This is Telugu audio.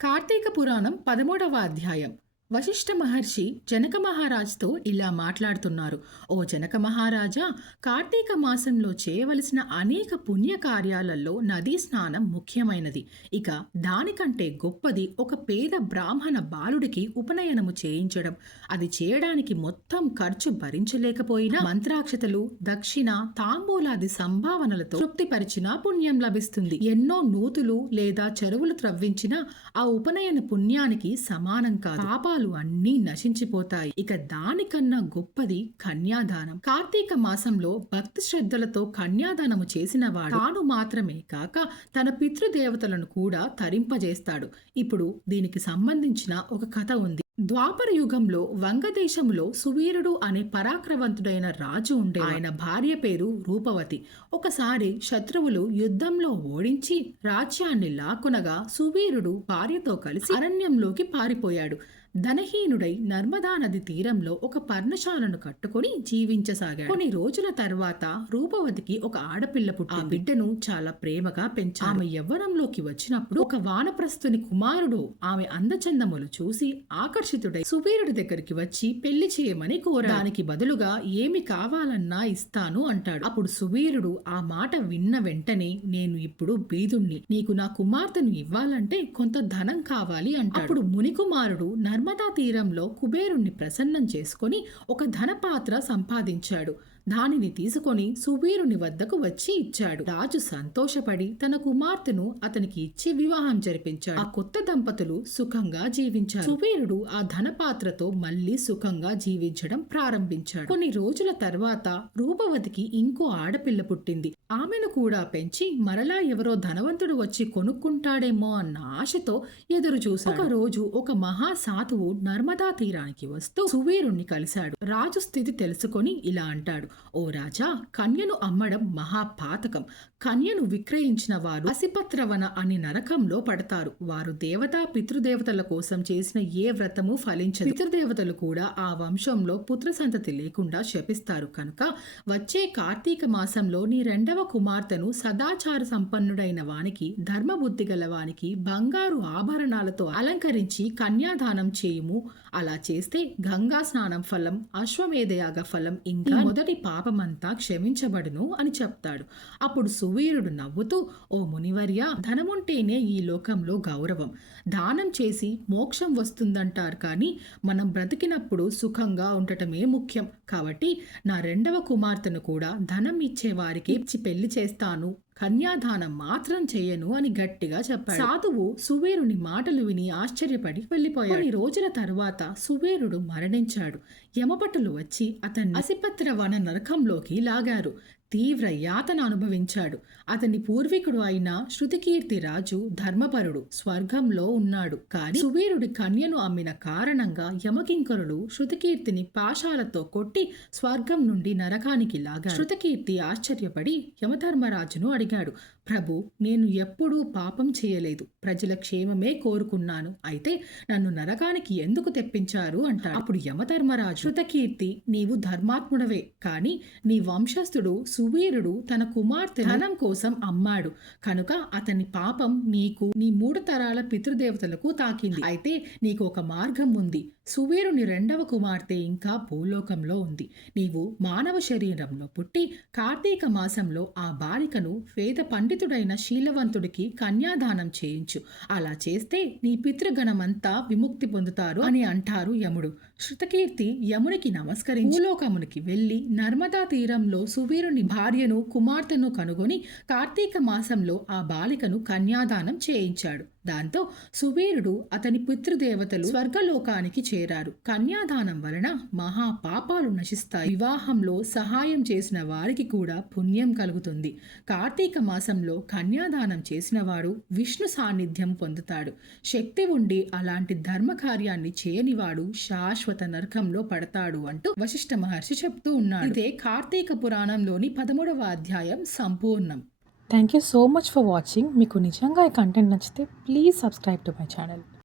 కార్తీక పురాణం పదమూడవ అధ్యాయం. వశిష్ఠ మహర్షి జనక మహారాజ్తో ఇలా మాట్లాడుతున్నారు. ఓ జనక మహారాజా కార్తీక మాసంలో చేయవలసిన అనేక పుణ్యకార్యాలలో నదీ స్నానం ముఖ్యమైనది. ఇక దానికంటే గొప్పది ఒక పేద బ్రాహ్మణ బాలుడికి ఉపనయనము చేయించడం. అది చేయడానికి మొత్తం ఖర్చు భరించలేకపోయినా మంత్రాక్షతలు దక్షిణ తాంబూలాది సంభావనలతో తృప్తిపరిచిన పుణ్యం లభిస్తుంది. ఎన్నో నూతులు లేదా చెరువులు త్రవ్వించినా ఆ ఉపనయన పుణ్యానికి సమానం కాదు. పాపాలు అన్నీ నశించిపోతాయి. ఇక దానికన్నా గొప్పది కన్యాదానం. కార్తీక మాసంలో భక్తి శ్రద్ధలతో కన్యాదానము చేసిన వాడు తాను మాత్రమే కాక తన పితృదేవతలను కూడా తరింపజేస్తాడు. ఇప్పుడు దీనికి సంబంధించిన ఒక కథ ఉంది. ద్వాపర యుగంలో వంగదేశంలో సువీరుడు అనే పరాక్రవంతుడైన రాజు ఉండే ఆయన భార్య పేరు రూపవతి. ఒకసారి శత్రువులు యుద్ధంలో ఓడించి రాజ్యాన్ని లాక్కునగా సువీరుడు భార్యతో కలిసి అరణ్యంలోకి పారిపోయాడు. ధనహీనుడై నర్మదా నది తీరంలో ఒక పర్ణశాలను కట్టుకుని జీవించసాగాడు. కొన్ని రోజుల తర్వాత రూపవతికి ఒక ఆడపిల్ల పుట్టి ఆ బిడ్డను చాలా ప్రేమగా పెంచాడు. ఆమె యవ్వనంలోకి వచ్చినప్పుడు ఒక వానప్రస్థుని కుమారుడు ఆమె అందచందములు చూసి ఆకర్షితుడై సువీరుడి దగ్గరికి వచ్చి పెళ్ళి చేయమని కోరాడు. దానికి బదులుగా ఏమి కావాలన్నా ఇస్తాను అంటాడు. అప్పుడు సువీరుడు ఆ మాట విన్న వెంటనే నేను ఇప్పుడు బీదుణ్ణి. నీకు నా కుమార్తెను ఇవ్వాలంటే కొంత ధనం కావాలి అంటాడు. అప్పుడు మునికుమారుడు నర్మదా తీరంలో కుబేరుణ్ణి ప్రసన్నం చేసుకొని ఒక ధనపాత్ర సంపాదించాడు. దానిని తీసుకొని సువీరుని వద్దకు వచ్చి ఇచ్చాడు. రాజు సంతోషపడి తన కుమార్తెను అతనికి ఇచ్చి వివాహం జరిపించాడు. ఆ కొత్త దంపతులు సుఖంగా జీవించారు. సువీరుడు ఆ ధనపాత్రతో మళ్ళీ సుఖంగా జీవించడం ప్రారంభించాడు. కొన్ని రోజుల తర్వాత రూపవతికి ఇంకో ఆడపిల్ల పుట్టింది. ఆమెను కూడా పెంచి మరలా ఎవరో ధనవంతుడు వచ్చి కొనుక్కుంటాడేమో అన్న ఆశతో ఎదురు చూశాడు. ఒక రోజు ఒక మహాసాధువు నర్మదా తీరానికి వస్తూ సువీరుణ్ణి కలిశాడు. రాజు స్థితి తెలుసుకొని ఇలా అంటాడు. ఓ రాజా కన్యను అమ్మడం మహాపాతకం కన్యను విక్రయించిన వారు అసిపత్రవన అని నరకంలో పడతారు. వారు దేవతా పితృదేవతల కోసం చేసిన ఏ వ్రతము ఫలించదు. పితృదేవతలు కూడా ఆ వంశంలో పుత్ర సంతతి లేకుండా శపిస్తారు. కనుక వచ్చే కార్తీక మాసంలో నీ రెండవ కుమార్తెను సదాచార సంపన్నుడైన వానికి ధర్మబుద్ధి గల వానికి బంగారు ఆభరణాలతో అలంకరించి కన్యాదానం చేయుము. అలా చేస్తే గంగా స్నానం ఫలం అశ్వమేధయాగ ఫలం ఇంకా మొదటి పాపమంతా క్షమించబడును అని చెప్తాడు. అప్పుడు సువీరుడు నవ్వుతూ ఓ మునివర్య ధనముంటేనే ఈ లోకంలో గౌరవం. దానం చేసి మోక్షం వస్తుందంటారు కానీ మనం బ్రతికినప్పుడు సుఖంగా ఉండటమే ముఖ్యం. కాబట్టి నా రెండవ కుమార్తెను కూడా ధనం ఇచ్చే వారికి ఇచ్చి పెళ్ళి చేస్తాను కన్యాదానం మాత్రం చేయను అని గట్టిగా చెప్పాడు. సాధువు సువీరుని మాటలు విని ఆశ్చర్యపడి వెళ్ళిపోయాడు కొన్ని రోజుల తరువాత సువీరుడు మరణించాడు. యమపట్టులు వచ్చి అతన్ని అసిపత్ర వన నరకంలోకి లాగారు. తీవ్ర యాతన అనుభవించాడు. అతని పూర్వీకుడు అయిన శృతికీర్తి రాజు ధర్మపరుడు స్వర్గంలో ఉన్నాడు. కానీ సువీరుడి కన్యను అమ్మిన కారణంగా యమకింకరుడు శృతికీర్తిని పాశాలతో కొట్టి స్వర్గం నుండి నరకానికి లాగా శృతకీర్తి ఆశ్చర్యపడి యమధర్మరాజును అడిగాడు ప్రభు నేను ఎప్పుడూ పాపం చేయలేదు. ప్రజల క్షేమమే కోరుకున్నాను. అయితే నన్ను నరకానికి ఎందుకు తెప్పించారు అంటాడు. అప్పుడు యమధర్మరాజు శృతకీర్తి నీవు ధర్మాత్ముడవే. కాని నీ వంశస్థుడు సువీరుడు తన కుమార్తె ధనం కోసం అమ్మాడు. కనుక అతని పాపం నీకు నీ మూడు తరాల పితృదేవతలకు తాకింది. అయితే నీకు ఒక మార్గం ఉంది. సువీరుని రెండవ కుమార్తె ఇంకా భూలోకంలో ఉంది. నీవు మానవ శరీరంలో పుట్టి కార్తీక మాసంలో ఆ బాలికను వేద పండితుడైన శీలవంతుడికి కన్యాదానం చేయించు. అలా చేస్తే నీ పితృగణమంతా విముక్తి పొందుతారు అని అంటారు యముడు. శృతకీర్తి యమునికి నమస్కరించి భూలోకమునికి వెళ్ళి నర్మదా తీరంలో సువీరుని భార్యను కుమార్తెను కనుగొని కార్తీక మాసంలో ఆ బాలికను కన్యాదానం చేయించాడు. దాంతో సువీరుడు అతని పితృదేవతలు స్వర్గలోకానికి చేరారు. కన్యాదానం వలన మహా పాపాలు నశిస్తాయి. వివాహంలో సహాయం చేసిన వారికి కూడా పుణ్యం కలుగుతుంది. కార్తీక మాసంలో కన్యాదానం చేసినవాడు విష్ణు సాన్నిధ్యం పొందుతాడు. శక్తి ఉండి అలాంటి ధర్మ కార్యాన్ని చేయనివాడు శాశ్వత నరకంలో పడతాడు అంటూ వశిష్ఠ మహర్షి చెప్తూ ఉన్నాడు. ఇదే కార్తీక పురాణంలోని పదమూడవ అధ్యాయం సంపూర్ణం. Thank you so much for watching మీకు నిజంగా ఈ కంటెంట్ నచ్చితే please subscribe to my channel